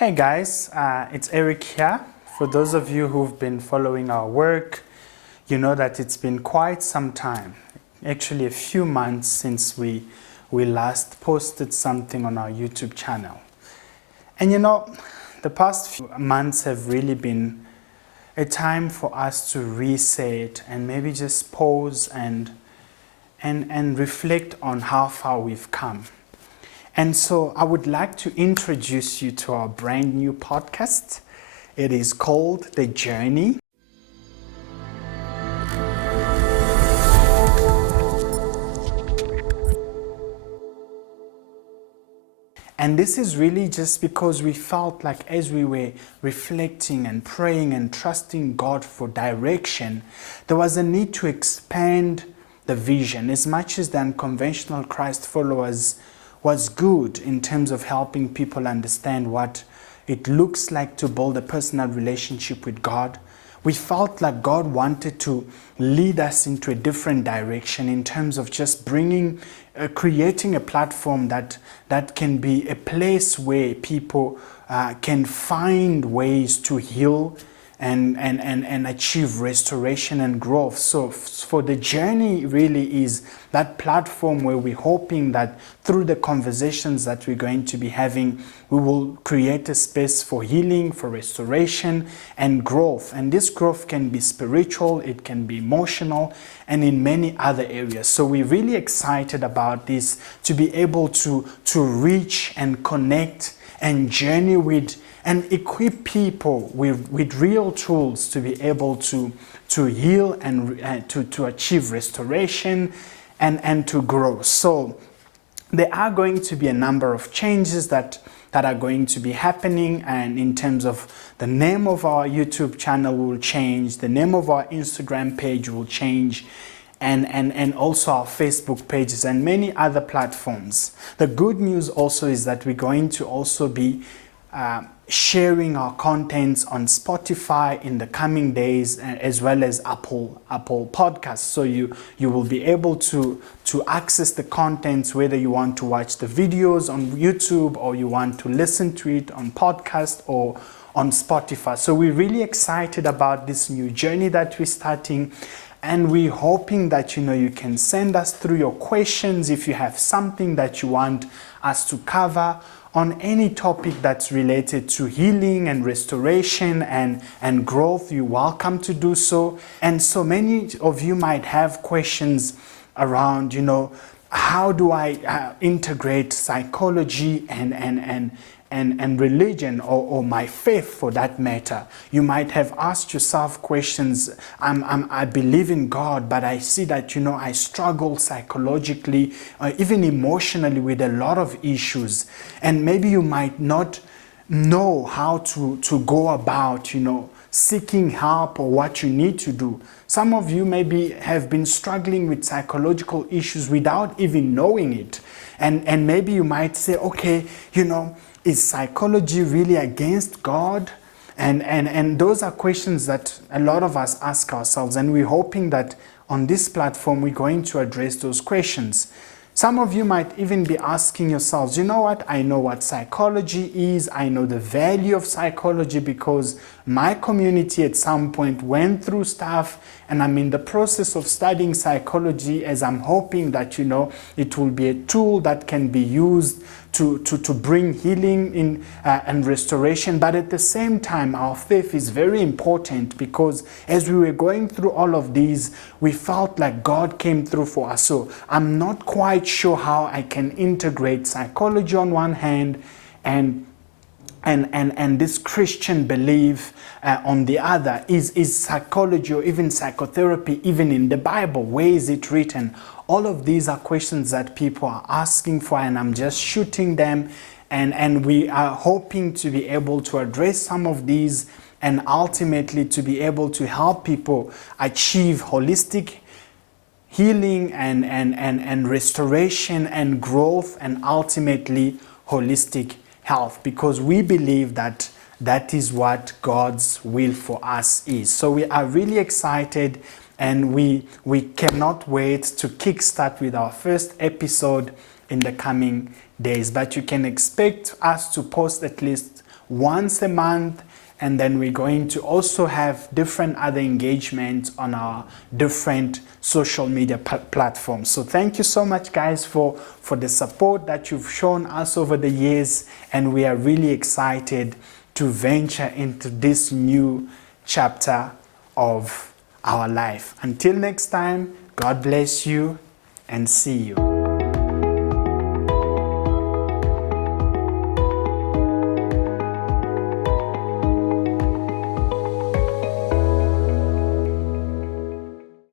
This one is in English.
Hey guys, it's Eric here. For those of you who've been following our work, you know that it's been quite some time, actually a few months since we last posted something on our YouTube channel. And you know, the past few months have really been a time for us to reset and maybe just pause and reflect on how far we've come. And so I would like to introduce you to our brand new podcast. It is called The Journey. And this is really just because we felt like as we were reflecting and praying and trusting God for direction, there was a need to expand the vision. As much as the unconventional Christ followers was good in terms of helping people understand what it looks like to build a personal relationship with God, we felt like God wanted to lead us into a different direction in terms of just creating a platform that can be a place where people can find ways to heal and achieve restoration and growth. So for the journey really is that platform where we're hoping that through the conversations that we're going to be having, we will create a space for healing, for restoration and growth. And this growth can be spiritual, it can be emotional, and in many other areas. So we're really excited about this, to be able to reach and connect and journey with and equip people with real tools to be able to heal and to achieve restoration and to grow. So there are going to be a number of changes that are going to be happening, and in terms of the name of our YouTube channel will change, the name of our Instagram page will change, and also our Facebook pages and many other platforms. The good news also is that we're going to also be sharing our contents on Spotify in the coming days, as well as Apple Podcasts. So you will be able to access the contents, whether you want to watch the videos on YouTube or you want to listen to it on podcast or on Spotify. So we're really excited about this new journey that we're starting. And we're hoping that you can send us through your questions if you have something that you want us to cover on any topic that's related to healing and restoration and growth. You're welcome to do so. And so many of you might have questions around, how do I integrate psychology and religion or my faith for that matter. You might have asked yourself questions. I believe in God, but I see that I struggle psychologically, even emotionally with a lot of issues. And maybe you might not know how to go about seeking help or what you need to do. Some of you maybe have been struggling with psychological issues without even knowing it. And maybe you might say, okay, is psychology really against God? And those are questions that a lot of us ask ourselves, and we're hoping that on this platform we're going to address those questions. Some of you might even be asking yourselves, you know what, I know what psychology is, I know the value of psychology because my community at some point went through stuff, and I'm in the process of studying psychology, as I'm hoping that it will be a tool that can be used to bring healing in and restoration. But at the same time, our faith is very important, because as we were going through all of these, we felt like God came through for us. So I'm not quite sure how I can integrate psychology on one hand and this Christian belief on the other. Is psychology or even psychotherapy even in the Bible? Where is it written? All of these are questions that people are asking for, and I'm just shooting them, and we are hoping to be able to address some of these and ultimately to be able to help people achieve holistic healing and restoration and growth, and ultimately holistic health, because we believe that is what God's will for us is. So we are really excited, and we cannot wait to kickstart with our first episode in the coming days. But you can expect us to post at least once a month, and then we're going to also have different other engagements on our different social media platforms. So thank you so much, guys, for the support that you've shown us over the years, and we are really excited to venture into this new chapter of our life. Until next time, God bless you and see you.